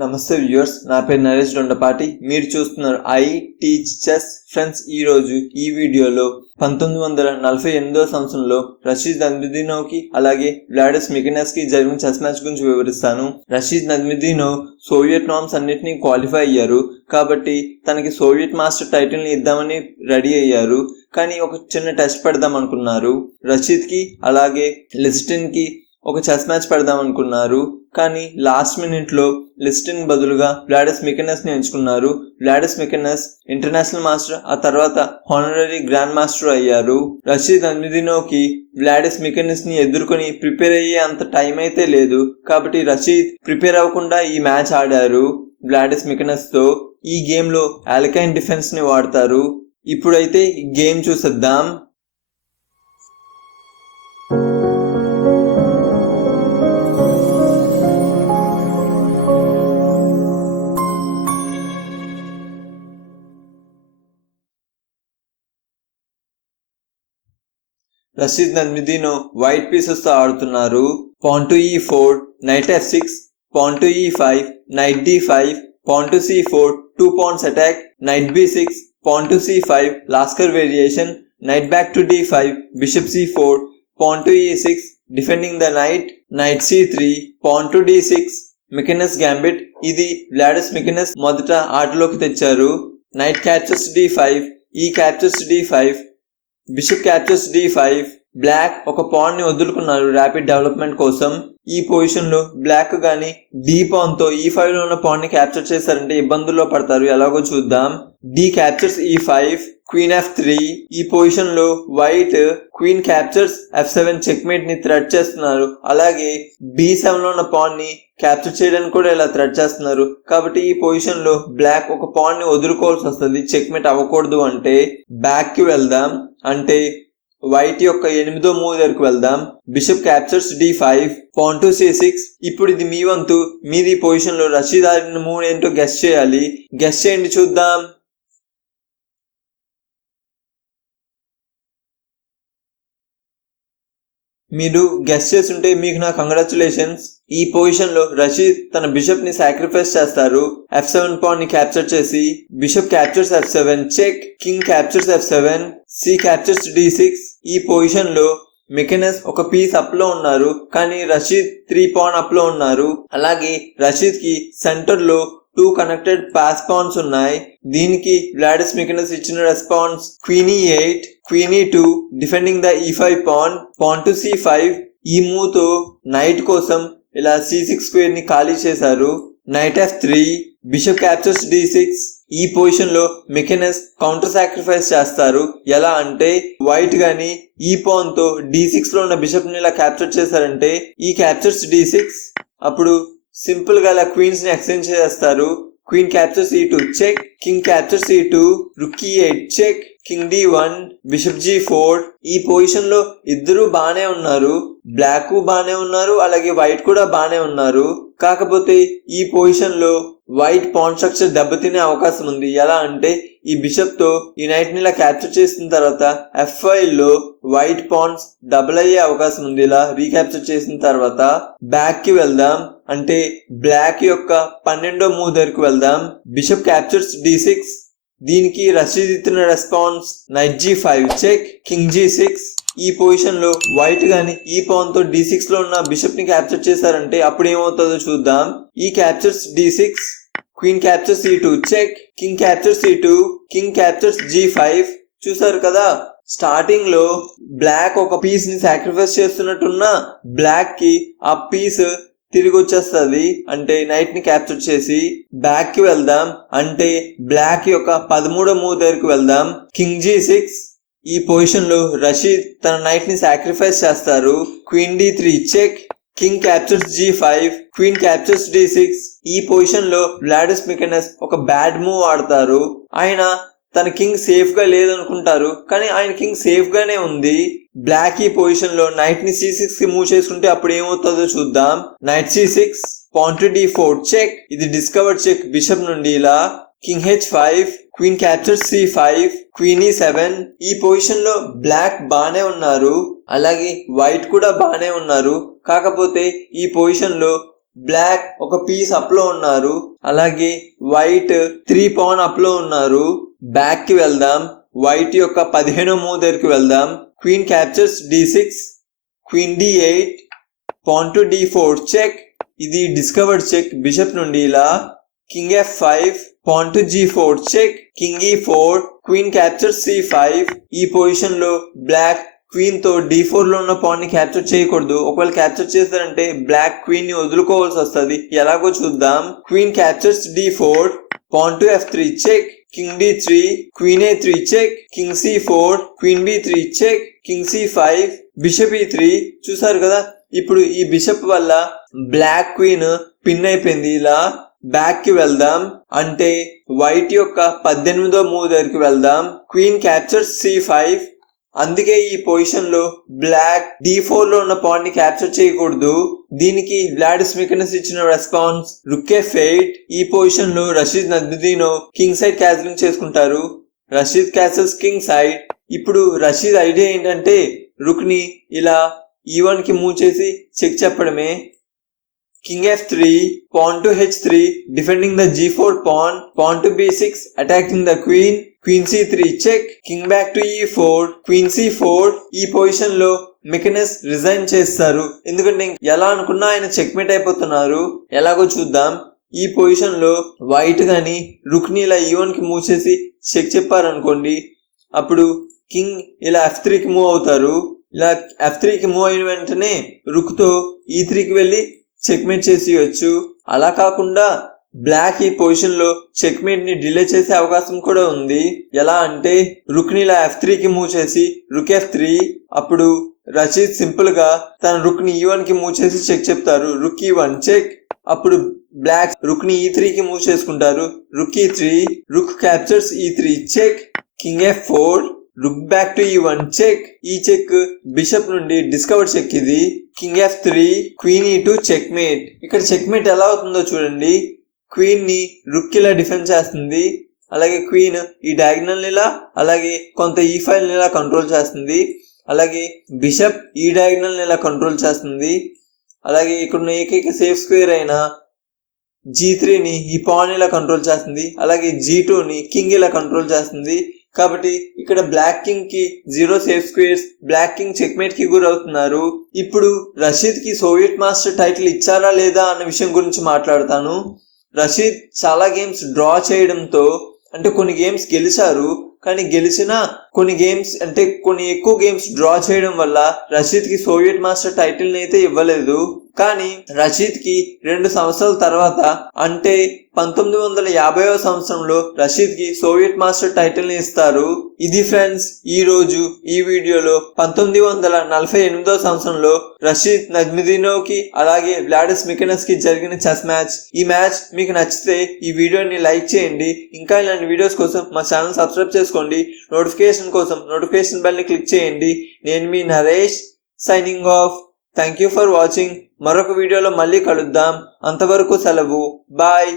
నమస్తే వ్యూయర్స్ నా పేరు నరేష్ దొండపాటి. మీరు చూస్తున్నారు ఐ టీచ్ చెస్ ఫ్రెండ్స్. ఈ రోజు ఈ వీడియోలో పంతొమ్మిది వందల నలభై ఎనిమిదో సంవత్సరంలో రషీద్ నద్మిదీనోవ్కి అలాగే వ్లాడస్ మికినస్కి జరిగిన చెస్ మ్యాచ్ గురించి వివరిస్తాను. రషీద్ నద్మిదీనోవ్ సోవియట్ నామ్స్ అన్నిటినీ క్వాలిఫై అయ్యారు. కాబట్టి తనకి సోవియట్ మాస్టర్ టైటిల్ని ఇద్దామని రెడీ అయ్యారు. కానీ ఒక చిన్న టెస్ట్ పెడదాం అనుకున్నారు. రషీద్కి అలాగే లిస్టిన్కి ఒక చెస్ మ్యాచ్ పెడదాం అనుకున్నారు. కానీ లాస్ట్ మినిట్లో లిస్టిన్ బదులుగా వ్లాడస్ మికెనస్ని ఎంచుకున్నారు. వ్లాడస్ మికెనస్ ఇంటర్నేషనల్ మాస్టర్ ఆ తర్వాత హానరరీ గ్రాండ్ మాస్టర్ అయ్యారు. రషీద్ అన్మిదినో కి వ్లాడస్ని ఎదుర్కొని ప్రిపేర్ అయ్యే అంత టైం అయితే లేదు. కాబట్టి రషీద్ ప్రిపేర్ అవ్వకుండా ఈ మ్యాచ్ ఆడారు వ్లాడస్ మికెనస్తో. ఈ గేమ్లో అలకైన్ డిఫెన్స్ని వాడతారు. ఇప్పుడైతే ఈ గేమ్ చూసేద్దాం. రషీద్ నద్మిదీను వైట్ పీసెస్తో ఆడుతున్నారు. Pawn to E four knight F six pawn to E five knight D five pawn to C four two pawns attack knight B six pawn to C five Lasker variation knight back to D five bishop C four pawn to E six defending the knight knight C three pawn to D six Mikenas gambit ఇది Vladas Mikenas మొదట ఆటలోకి తెచ్చారు. Knight captures D five E captures D five bishop captures D five black ఒక పాన్ని వదులుకున్నారు rapid development కోసం ఈ పొజిషన్లో black గాని డి పాన్తో e ఈ ఫైవ్లో ఉన్న పాన్ని క్యాప్చర్ చేశారంటే ఇబ్బందుల్లో పడతారు. ఎలాగో చూద్దాం. D captures E five queen F three. ఈ పొజిషన్లో white queen captures F seven చెక్మేట్ని threat చేస్తున్నారు. అలాగే బి సెవెన్లో ఉన్న పాన్ని క్యాప్చర్ చేయడానికి కూడా ఇలా థ్రెడ్ చేస్తున్నారు. కాబట్టి ఈ పొజిషన్లో బ్లాక్ ఒక పాన్ని వదులుకోవాల్సి వస్తుంది. చెక్మేట్ అవ్వకూడదు అంటే బ్యాక్కి వెళ్దాం. అంటే వైట్ యొక్క ఎనిమిదో మూవ్ దగ్గరకు వెళ్దాం. Bishop captures D five pawn to C six. ఇప్పుడు ఇది మీ వంతు. మీరు ఈ పొజిషన్లో రషీద్ ఆడిన మూవ్ ఏంటో గెస్ట్ చేయాలి. గెస్ట్ చేయండి చూద్దాం. మీరు గెస్ట్ చేస్తుంటే మీకు నా కంగ్రాచులేషన్స్ ఈ పొజిషన్లో రషీద్ తన బిషప్ని సాక్రిఫైస్ చేస్తారు. ఎఫ్ సెవెన్ పాయింట్ని క్యాప్చర్ చేసి bishop captures F seven check king captures F seven C captures D six ఈ పొజిషన్లో మెకెనస్ ఒక పీస్ అప్లో ఉన్నారు కానీ రషీద్ త్రీ పాన్ అప్లో ఉన్నారు. అలాగే రషీద్కి సెంటర్లో టూ కనెక్టెడ్ పాస్ పాన్స్ ఉన్నాయి. దీనికి వ్లాడిస్ మికనస్ ఇచ్చిన response queen e eight queen e two defending the e e five pawn pawn to c five ఈ మూవ్తో నైట్ కోసం ఇలా సి సిక్స్ స్క్వేర్ని ఖాళీ చేశారు. Knight F three bishop captures D six ఈ పొజిషన్లో మెకెనస్ కౌంటర్ సాక్రిఫైస్ చేస్తారు. ఎలా అంటే వైట్ గాని ఈ పాన్తో డి సిక్స్లో ఉన్న బిషప్ని ఇలా క్యాప్చర్ చేశారంటే ఈ క్యాప్చర్స్ డి సిక్స్ అప్పుడు సింపుల్గా ఇలా క్వీన్స్ని ఎక్స్చేంజ్ చేస్తారు. Queen captures E two check king captures E two rook E eight check king D one bishop G four ఈ పొజిషన్లో ఇద్దరు బానే ఉన్నారు. బ్లాక్ బానే ఉన్నారు అలాగే వైట్ కూడా బానే ఉన్నారు. కాకపోతే ఈ పొజిషన్లో వైట్ పాన్ స్ట్రక్చర్ దెబ్బతినే అవకాశం ఉంది. ఎలా అంటే ఈ బిషప్తో ఈ నైట్ని ఇలా క్యాప్చర్ చేసిన తర్వాత ఎఫ్లో వైట్ పాన్స్ డబుల్ అయ్యే అవకాశం ఉంది. ఇలా రీక్యాప్చర్ చేసిన తర్వాత బ్యాక్కి వెళ్దాం. అంటే బ్లాక్ యొక్క పన్నెండో మూవ్ దగ్గరకు వెళ్దాం. బిషప్ క్యాప్చర్స్ డి సిక్స్ దీనికి రషీద్ ఇచ్చిన response knight G five check king G six. ఈ పొజిషన్లో వైట్ గాని ఈ పవన్తో డి సిక్స్లో ఉన్న బిషప్ని క్యాప్చర్ చేశారంటే అప్పుడు ఏమవుతుందో చూద్దాం. E captures D six queen captures E two check king captures E two king captures G five. చూసారు కదా? స్టార్టింగ్లో బ్లాక్ ఒక పీస్ని సాక్రిఫైస్ చేస్తున్నట్టున్న బ్లాక్కి ఆ పీస్ తిరిగి వచ్చేస్తుంది అంటే నైట్ని క్యాప్చర్ చేసి బ్యాక్కి వెళ్దాం. అంటే బ్లాక్ యొక్క పదమూడో మూవ్ దగ్గరికి వెళ్దాం. కింగ్ జీ సిక్స్ ఈ పొజిషన్లో రషీద్ తన నైట్ని సాక్రిఫైస్ చేస్తారు. Queen D three check king captures G five queen captures D six ఈ పొజిషన్లో వ్లాడిస్ మికెనస్ ఒక బ్యాడ్ మూవ్ ఆడతారు. ఆయన తన కింగ్ సేఫ్గా లేదనుకుంటారు. కానీ ఆయన కింగ్ సేఫ్ గానే ఉంది. బ్లాక్ ఈ పొజిషన్లో నైట్ని సి సిక్స్కి మూవ్ చేసుకుంటే అప్పుడు ఏమవుతుందో చూద్దాం. Knight C six pawn to D four check ఇది డిస్కవర్ చెక్ బిషప్ నుండి ఇలా. King H five queen capture C five queen E seven ఈ పొజిషన్లో బ్లాక్ బానే ఉన్నారు. అలాగే వైట్ కూడా బానే ఉన్నారు. కాకపోతే ఈ పొజిషన్లో బ్లాక్ ఒక పీస్ అప్లో ఉన్నారు. అలాగే వైట్ త్రీ పాన్ అప్లో ఉన్నారు. బ్యాక్కి వెళ్దాం. వైట్ యొక్క పదిహేనో మూవ్ దగ్గరికి వెళ్దాం. Queen captures D six queen D eight pawn to D four. Check. ఇది డిస్కవర్డ్ చెక్. బిషప్ నుండి ఇలా. King F five pawn to G four check. King E four queen capture C five. ఈ పొజిషన్లో black క్వీన్తో D ఫోర్లో ఉన్న పాన్ని capture చేయకూడదు. ఒకవేళ capture చేస్తారంటే బ్లాక్ క్వీన్ని వదులుకోవాల్సి వస్తుంది. ఎలాగో చూద్దాం. Queen captures D four pawn to F three. Check. King D three queen A three check king C four queen B three check king C five bishop E three చూసారు కదా? ఇప్పుడు ఈ bishop వల్ల black queen pin అయిపోయింది. ఇలా బ్యాక్కి వెళ్దాం. అంటే వైట్ యొక్క పద్దెనిమిదో మూవ్ దగ్గరికి వెళ్దాం. క్వీన్ క్యాప్చర్ సి ఫైవ్ అందుకే ఈ పొజిషన్లో బ్లాక్ డి ఫోర్లో ఉన్న పాయింట్ని క్యాప్చర్ చేయకూడదు. దీనికి వ్లాడిస్ మికనస్ ఇచ్చిన రెస్పాన్స్ రుకే ఫెయిట్ ఈ పొజిషన్లో Rashid Nezhmetdinov king side castling చేసుకుంటారు. Rashid castles king side. ఇప్పుడు రషీద్ ఐడియా ఏంటంటే రుక్ని ఇలా e ఈ వన్కి మూవ్ చేసి చెక్ చెప్పడమే. King F three pawn to H three defending the G four pawn pawn to B six attacking the queen back to three check king back E four four ఈ పొజిషన్లో Mackenna's resign చేస్తారు. ఎందుకంటే ఎలా అనుకున్నా ఆయన checkmate అయిపోతున్నారు. ఎలాగో చూద్దాం. ఈ పొజిషన్లో వైట్ గాని రుక్ని ఇలా e ఈవెన్కి మూవ్ చేసి చెక్ చెప్పారనుకోండి అప్పుడు కింగ్ ఇలా ఎఫ్కి మూవ్ అవుతారు. ఇలా ఎఫ్కి మూవ్ అయిన వెంటనే రుక్తో ఈ e త్రీకి వెళ్ళి చెక్మేట్ చేసేయచ్చు. అలా కాకుండా బ్లాక్ ఈ పొజిషన్లో చెక్మేట్ని డిలే చేసే అవకాశం కూడా ఉంది. ఎలా అంటే రుక్ని ఇలా ఎఫ్కి మూవ్ చేసి రుక్ ఎఫ్ త్రీ అప్పుడు రషీద్ సింపుల్గా తన రుక్ని ఈ e వన్కి మూవ్ చేసి చెక్ చెప్తారు. Rook e E one check. అప్పుడు బ్లాక్ రుక్ని ఈ e త్రీ కి మూవ్ చేసుకుంటారు. Rook E three rook captures E three check. King F four rook back to E one check. ఈ చెక్ బిషప్ నుండి డిస్కవర్ చెక్ ఇది. King F three queen E two check mate ఇక్కడ check mate ఎలా అవుతుందో చూడండి. క్వీన్ని రుక్ ఇలా defend చేస్తుంది. అలాగే క్వీన్ ఈ డయాగ్నల్ ఇలా అలాగే కొంత ఈ ఫైల్ ఇలా కంట్రోల్ చేస్తుంది. అలాగే బిషప్ ఈ డయాగ్నల్ ఇలా కంట్రోల్ చేస్తుంది. అలాగే ఇక్కడున్న ఏకైక సేఫ్ స్క్వేర్ అయిన జీ త్రీని ఈ పాన్ ఇలా కంట్రోల్ చేస్తుంది. అలాగే జీ టూని కింగ్ ఇలా కంట్రోల్ చేస్తుంది. కాబట్టి ఇక్కడ black కింగ్కి zero safe squares black king చెక్మేట్కి గురవుతున్నారు. ఇప్పుడు రషీద్కి సోవియట్ మాస్టర్ టైటిల్ ఇచ్చారా లేదా అన్న విషయం గురించి మాట్లాడతాను. రషీద్ చాలా గేమ్స్ డ్రా చేయడంతో అంటే కొన్ని గేమ్స్ గెలిచారు. కానీ గెలిచిన కొన్ని గేమ్స్ అంటే కొన్ని ఎక్కువ గేమ్స్ డ్రా చేయడం వల్ల రషీద్కి సోవియట్ మాస్టర్ టైటిల్ అయితే ఇవ్వలేదు. కానీ రషీద్కి రెండు సంవత్సరాల తర్వాత అంటే పంతొమ్మిది వందల యాభైవ సంవత్సరంలో రషీద్కి సోవియట్ మాస్టర్ టైటిల్ని ఇస్తారు. ఇది ఫ్రెండ్స్ ఈ రోజు ఈ వీడియోలో పంతొమ్మిది వందల నలభై ఎనిమిదో సంవత్సరంలో రషీద్ నజ్మిదీనోకి అలాగే వ్లాడిస్ మికెనస్కి జరిగిన చెస్ మ్యాచ్. ఈ మ్యాచ్ మీకు నచ్చితే ఈ వీడియోని లైక్ చేయండి. ఇంకా ఇలాంటి వీడియోస్ కోసం మా ఛానల్ సబ్స్క్రైబ్ చేసుకోండి. నోటిఫికేషన్ కోసం నోటిఫికేషన్ బెల్ని క్లిక్ చేయండి. నేను మీ Naresh signing off. Thank you for watching మరొక వీడియోలో మళ్ళీ కలుద్దాం. అంతవరకు సెలవు. బాయ్